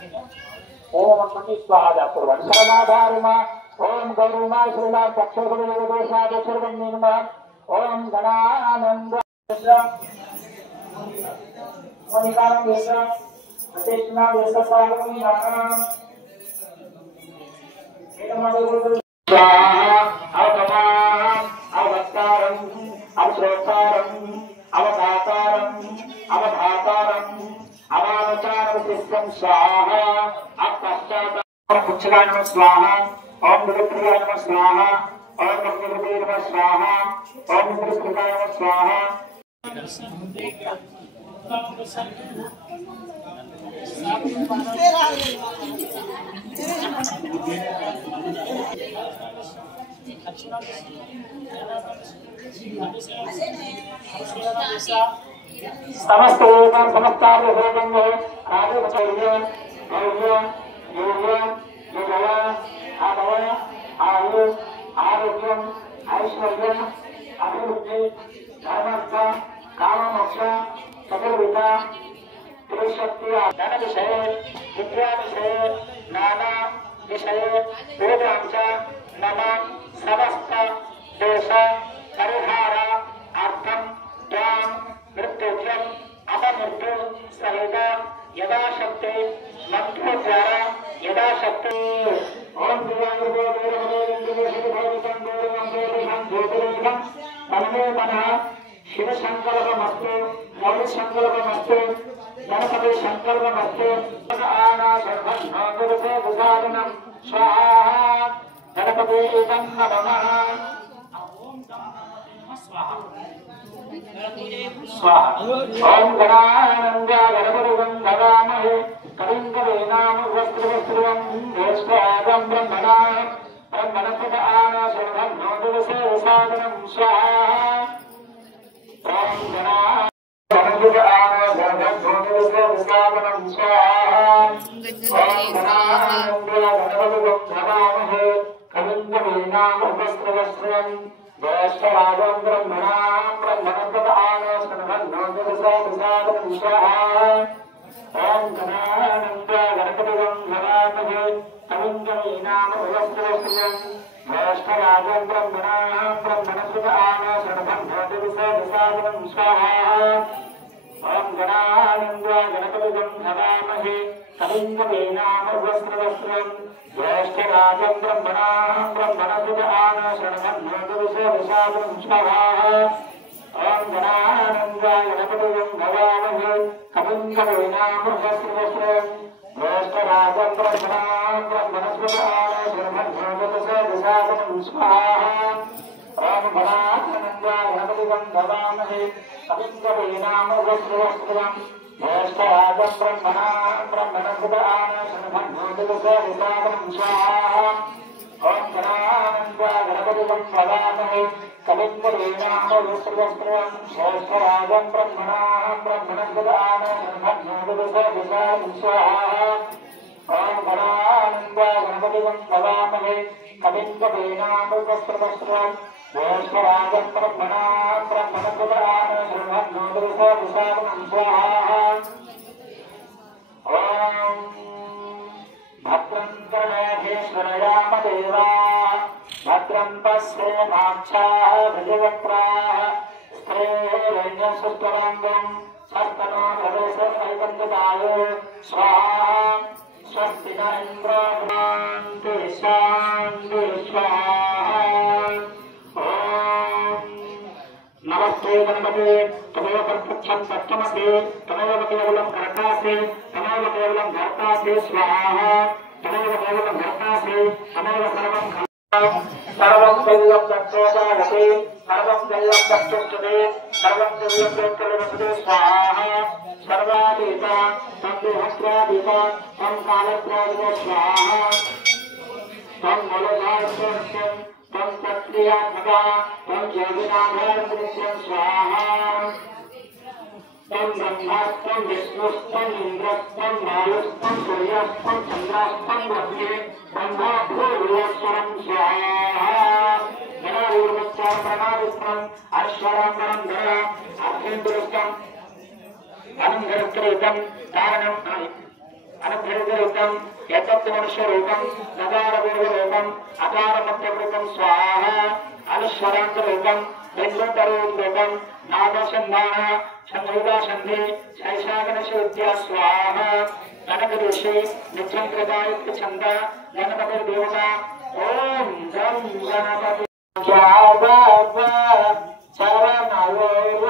ओम मति स्वाहा कुर्वन् सर्वधारिमा ओम गौरीमा श्रीला पक्षोपदेशादेश्वरवन्निर्मा ओम गणानंद मणिकां देशा अतिष्णा देशसागरं नाम एतमदे स्वाहा अवतमाम् अवतारम् अवश्रोतारम् अवधातारम् अवधातारम् अवाचारविशिष्टं स्वाहा अपश्चात् पुच्छगाय नमः स्वाहा ओम दुर्गाय नमः स्वाहा ओम गंगादेवी नमः स्वाहा ओम दुर्गाय नमः स्वाहा समस्त समस्तार्थ सर्वंगे आदि वचर्य भव्य योग्य योगया आदय आयु आरोग्यम ऐश्वर्यम अभिवृद्धि धर्मस्थ काममोक्ष सकल विद्या त्रिशक्ति धन विषय विद्या विषय नाना विषय वेदांश नम समस्त दोष परिहार अर्थम ज्ञान मृत्युजम अपमृत्यु सहित यदाशक्ति मंत्र द्वारा यदाशक्ति ओम शिव संकल्पमस्तु गौरी संकल्पमस्तु गणपति संकल्पमस्तु स्वाहा गणपति नमः स्वाहा ओम गणानंद गणपतिं नमामहे कविं कवीनामुपस्थितं ज्येष्ठराजं ब्रह्मणा ब्रह्मणस्पत आनशरणं नोदवसे सादनं स्वाहा ओम गणानंद आनशरणं नोदवसे सादनं स्वाहा ओम गणानंद गणपतिं नमामहे कविं कवीनामुपस्थितं ज्येष्ठराजं ब्रह्मणा ब्रह्मणस्पत आनशरणं नोदवसे सादनं स्वाहा ओम गणानंद गणपतिं नमामहे कविं कवीनामुपस्थितं ज्येष्ठराजं ब्रह्मणा ब्रह्मणस्पत आनशरणं नोदवसे सादनं स्वाहा ओम गणानंद गणपतिं नमामहे कविं कवीनामुपस्थितं ज्येष्ठराजं ब्रह्मणा ब्रह्मणस्पत आनशरणं नोदवसे सादनं स्वाहा ओम गणानंद गणपतिं नमामहे कविं कवीनामुपस्थितं ज्येष्ठराजं ब्रह्मणा ब्रह्मणस्पत आनशरणं नोदवसे सादनं स्वाहा ओम गणानंद गणपतिं नमामहे कविं कवीनामुपस्थितं ज्येष्ठराजं ब्रह्मणा ब्रह्मणस्पत आनशरणं नोदवसे सादनं स्वाहा ओम गणानंद गणपतिं नमामहे कविं कवीनामुपस्थितं ज्येष्ठराजं ब्रह्मणा ब्रह्मणस्पत आनशरणं नोदवसे सादनं स्वाहा ओम गणानंद गणपतिं नमामहे कविं कवीनामुपस्थितं ज्येष्ठराजं ब्रह्मणा ब्रह्मणस्पत आनशरणं नोदवसे सादनं स्वाहा ओम भद्रं कर्णेभिः देवाः भद्रं पश्येमाक्षाः भजवक्त्राः स्त्रीरण्यसुष्ठुरङ्गं सस्तनो भवेशैकन्ददाय स्वाहा स्वस्ति न इन्द्रो शान्ति शान्ति स्वाहा ओम नमस्ते गणपते तमेव प्रत्यक्षं सत्यमसि तमेव केवलं कर्तासि तमेव केवलं धर्तासि स्वाहा तमेव केवलं धर्तासि तमेव सर्वं सर्वं दैवं दक्षोदायते सर्वं दैवं दक्षुष्टते सर्वं दैवं दक्षुष्टते स्वाहा सर्वादीता तद्देहस्रादीता तं कालस्रादीता स्वाहा तं मूलधारस्यं तं तत्क्रियात्मका तं योगिनाधारस्यं स्वाहा तं ब्रह्मास्तं विष्णुस्तं इंद्रस्तं वायुस्तं सूर्यस्तं चन्द्रास्तं वह्नि ब्रह्मा भूर्भुवस्वरं स्वाहा गणारूढमच्चा प्रणादिस्तं अश्वराम्बरं धर अभ्यन्तरस्थं अनन्तरस्त्रेतं कारणं అనుగ్రహరూపం యతత్ మనుష్యరూపం నగారపూర్వరూపం అకారమధ్యరూపం స్వాహ అనుస్వరాంతరూపం బిందుతరూపం నాదసంధాన సంధి శైశాగనశ విద్యా స్వాహ గణపతి నిత్యం కృతాయుక్త ఛంద గణపతి దేవత ఓం గం గణపతి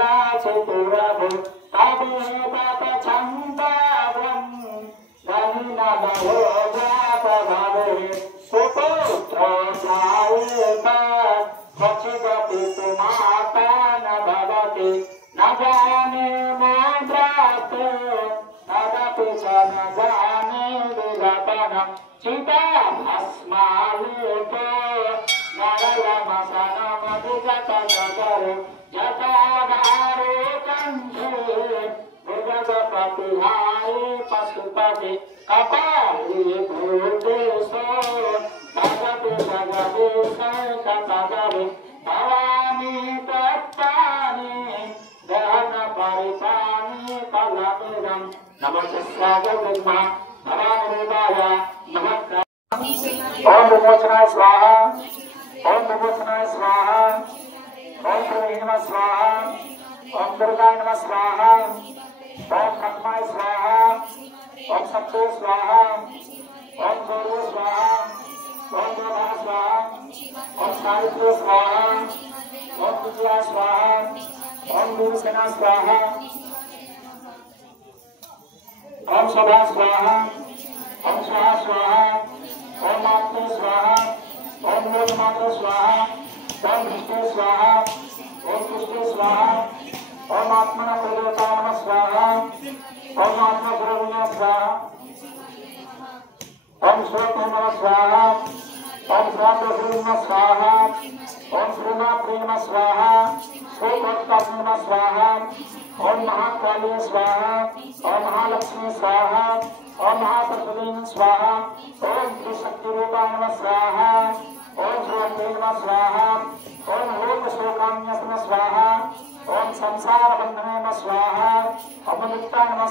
చరణయోచతురభు తదేవత ఛందం గణనమయోజాపభవే సుపుత్రో జాయేత క్వచిదపి మాతా న భవతి న జానే మాద్రాతే తదపి చ న జానే విలపనం చితా భస్మాలేతో నరలమసనమధిగతగరు జటాధారే కంఠే భుజగపతిహారే పశుపతి కపాలే భూతేశో భగతి జగదీశకపదవి భవాని తత్తాని దహన పరిపాని ఫలమిదం నమస్కార బ్రహ్మ భవానుదేవాయ నమః ఓం విమోచనాయ స్వాహ ఓం విమోచనాయ స్వాహ ఓం శ్రీ నమ స్వాహ ఓం దుర్గాయ నమ స్వాహ ఓం పద్మాయ స్వాహ ఓం సత్యే స్వాహ ఓం గౌరీ స్వాహ ఓం దేవా స్వాహ ఓం సావిత్రి స్వాహ ఓం విజయ స్వాహ ఓం వీరసేన స్వాహ ఓం శోభా స్వాహ ఓం స్వాహ స్వాహ ఓం మాత్రే స్వాహ ఓం మూలమాత్రే స్వాహ ఓం విష్ణు స్వాహ ఓం కృష్ణ స్వాహ ఓం ఆత్మన ప్రదేవతా నమ స్వాహ ఓం ఆత్మ గురువున స్వాహ ఓం శ్రోతే నమ స్వాహ ఓం శ్రాంతగురున స్వాహ ఓం శ్రీమాత్రే నమ స్వాహ శ్రీభక్తాత్మ నమ స్వాహ ఓం మహాకాళీ స్వాహ ఓం మహాలక్ష్మీ స్వాహ ఓం మహాసరస్వతీ స్వాహ ఓం శ్రీశక్తి రూపాయ నమ స్వాహ ఓం శ్రీవంతే నమ స్వాహ ఓం లోకశోకాన్య నమ స్వాహ ఓం సంసార బంధనే నమ స్వాహ ఓం ముక్తాయ నమ